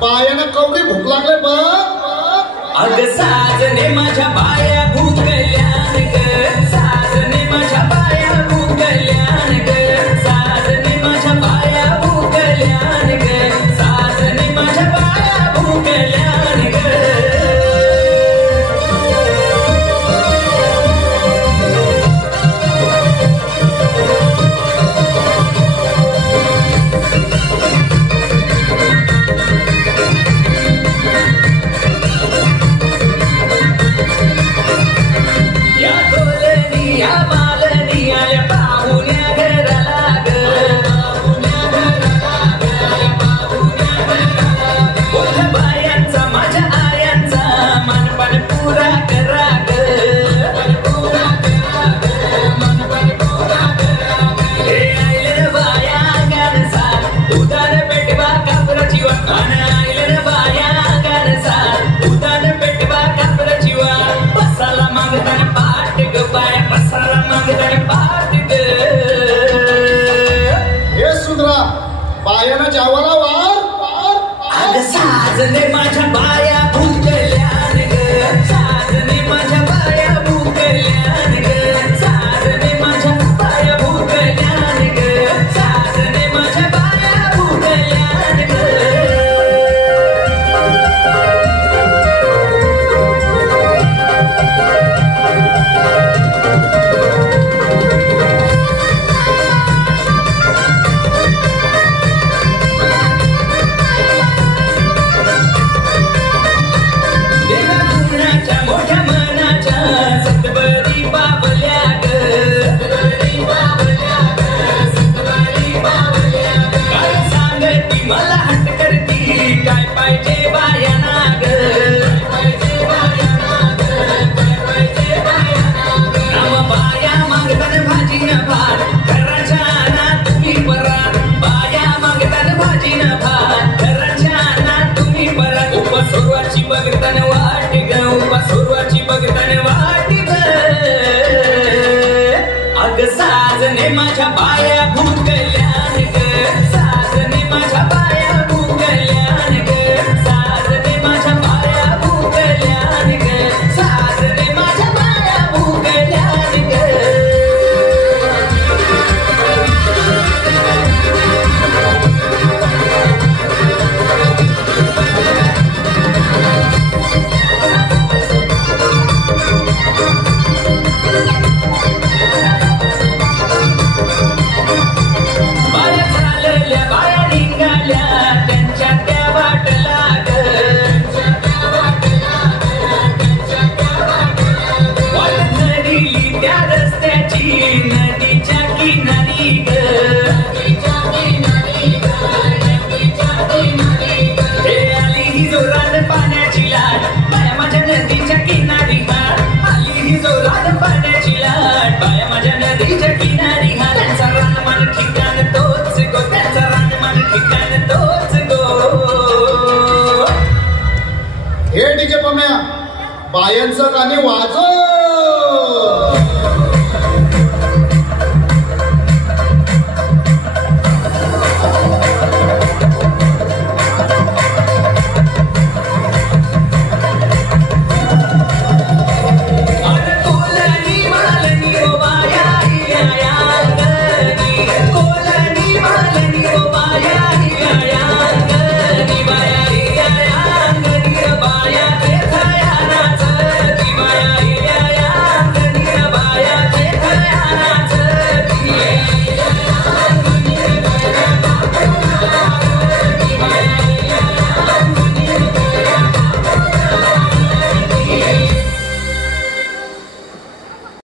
बायाना कवडी भूक लागले बघ. अग साजने माझ्या बाया भूकल्यान ग, साजने माझ्या बाया भूकल्यान ग, साजने माझ्या बाया भूकल्यान ग, साजने माझ्या बाया भूकल्यान ग. बायाना जावाला वार. अग साजने माझ्या बाया भूकल्यान ग, साजने माझ्या बाया भूकल्यान ग, साजने माझ्या बाया भूकल्यान ग, साजने माझ्या बाया भूकल्यान ग. साजने माझ्या बाया भूकल्यान ग, साजने माझ्या बाया भूकल्यान ग, साजने माझ्या बाया भूकल्यान ग, साजने माझ्या बाया भूकल्यान ग. बायांचं गाणे वाजव.